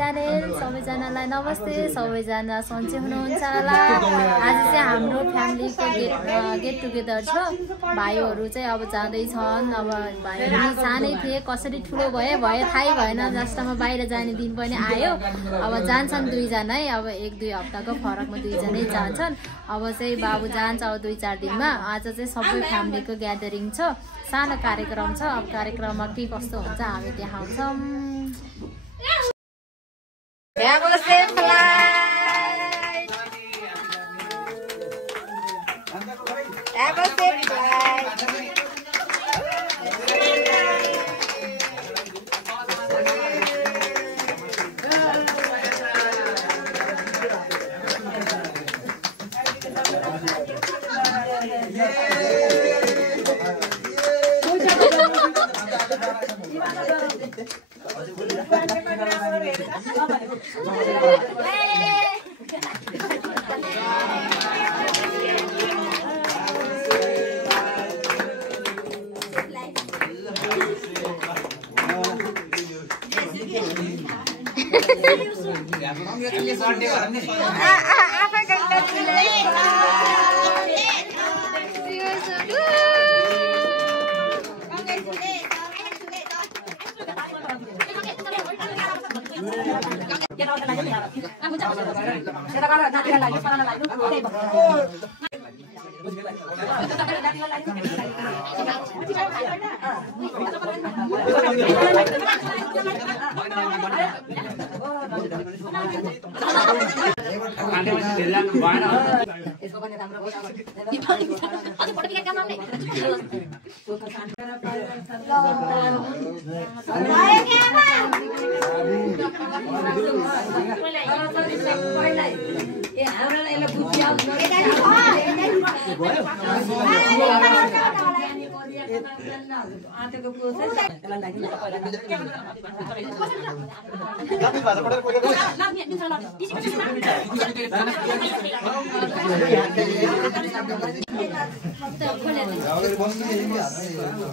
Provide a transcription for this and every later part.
Channel सबैजनालाई नमस्ते। सबैजना सन्चै हुनुहुन्छ होला। आज चाहिँ हाम्रो फ्यामिलीको गेट टुगेदर छ। भाइहरू चाहिँ अब जाँदैछन्। अब भाइहरू सानै थिए, कसरी ठुलो भए थाहै भएन। जस्तामा बाहिर जाने दिन पनि आयो। अब जान्छन् दुईजनै, अब 1-2 हप्ताको फरकमा दुईजनै जान्छन्। अब चाहिँ बाबु जान्छ अब 2-4 दिनमा। आज चाहिँ सबै फ्यामिलीको ग्यादरिङ छ, सानो कार्यक्रम छ। अब कार्यक्रममा के कस्तो हुन्छ हामी देखाउँछौँ।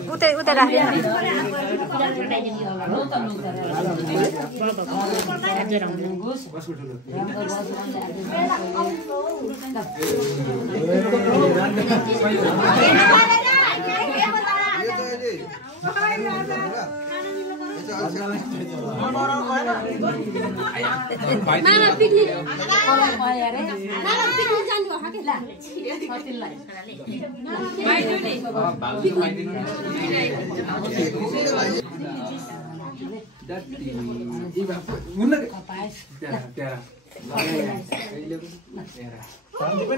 उतै राख्नु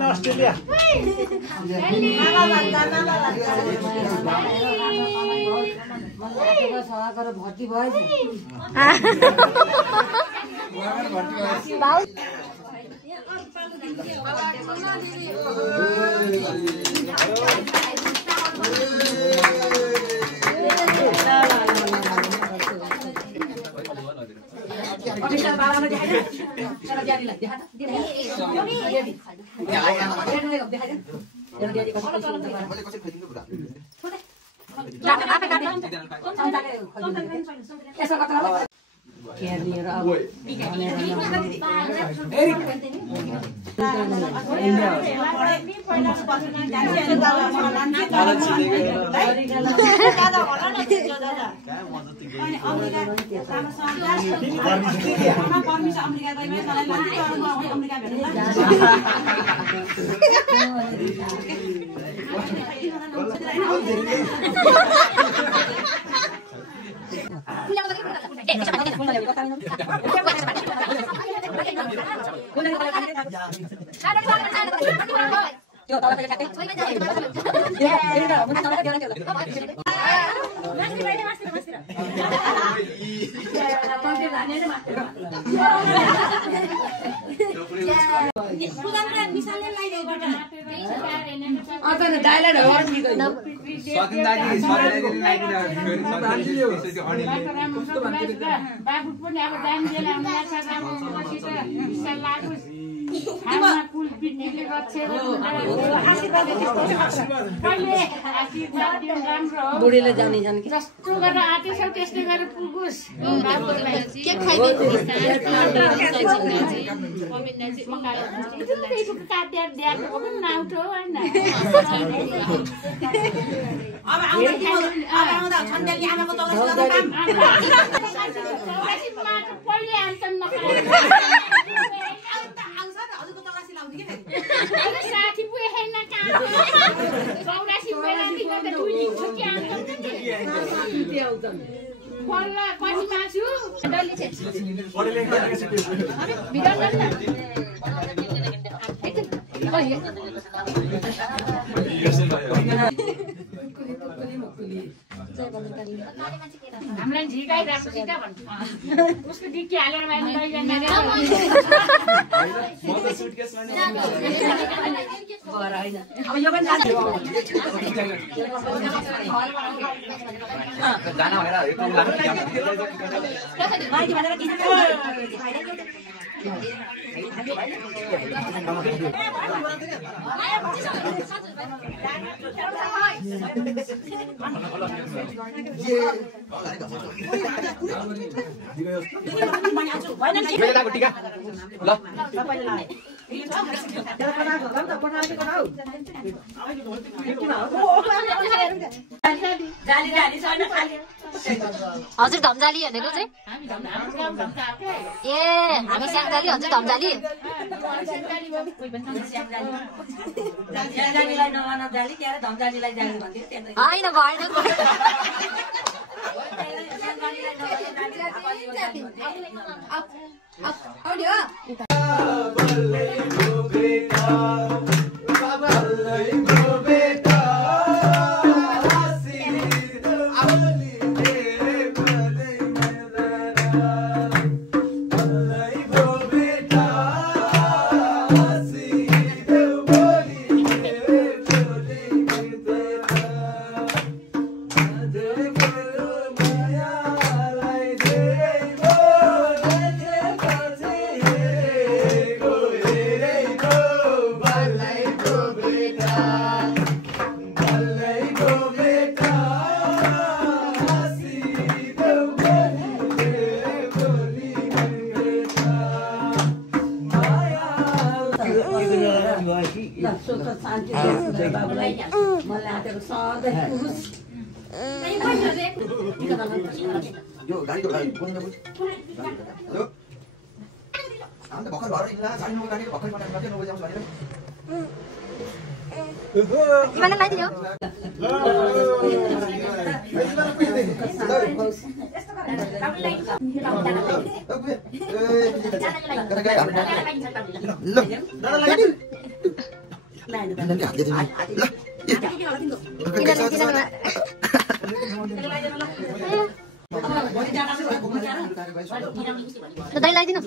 अस्ट्रेलिया भर्ती भयो। बुढीले जाने जाने कि जस्तो गरेर आँटेछौ त्यस्तै गरेर पुगोस् के खाइदिनु साठी पुगेन बल्ल पछि मासु हामीलाई झिकाइरहेको छिटा भन्छ उसको डिक्की हालेर हजुर धम्जाली भनेको चाहिँ ए हामी स्याङजाली हजुर धम्जाली होइन भएन Gimana lagi yo? Dai lagi no.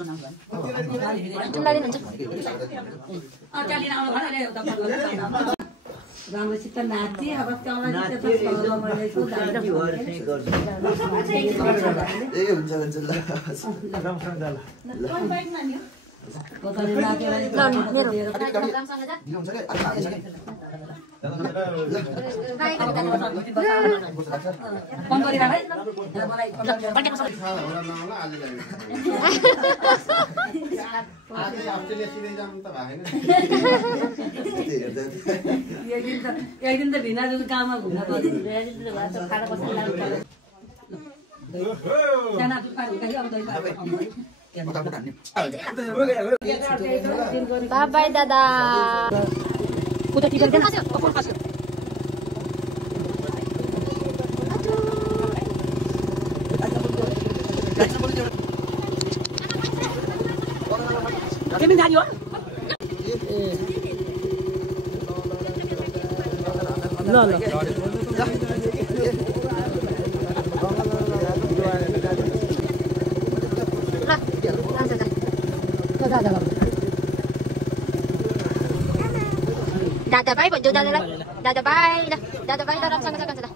Jumlah din राम्रोसित नाच्थे अब एक दिन त भिना जुन काममा घुम्न Bye bye Dada. Udah tidur kan? Kami dari yo. Lo. Dada bye भन्छु दादालाई दादा बाई ल रामसँग सँग दादा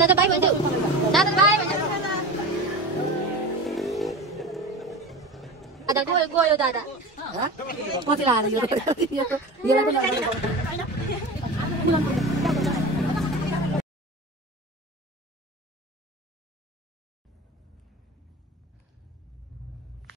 दादा बाई भन्छु दादा बाई भन्छु दादा गयो दादा कति लाएर यो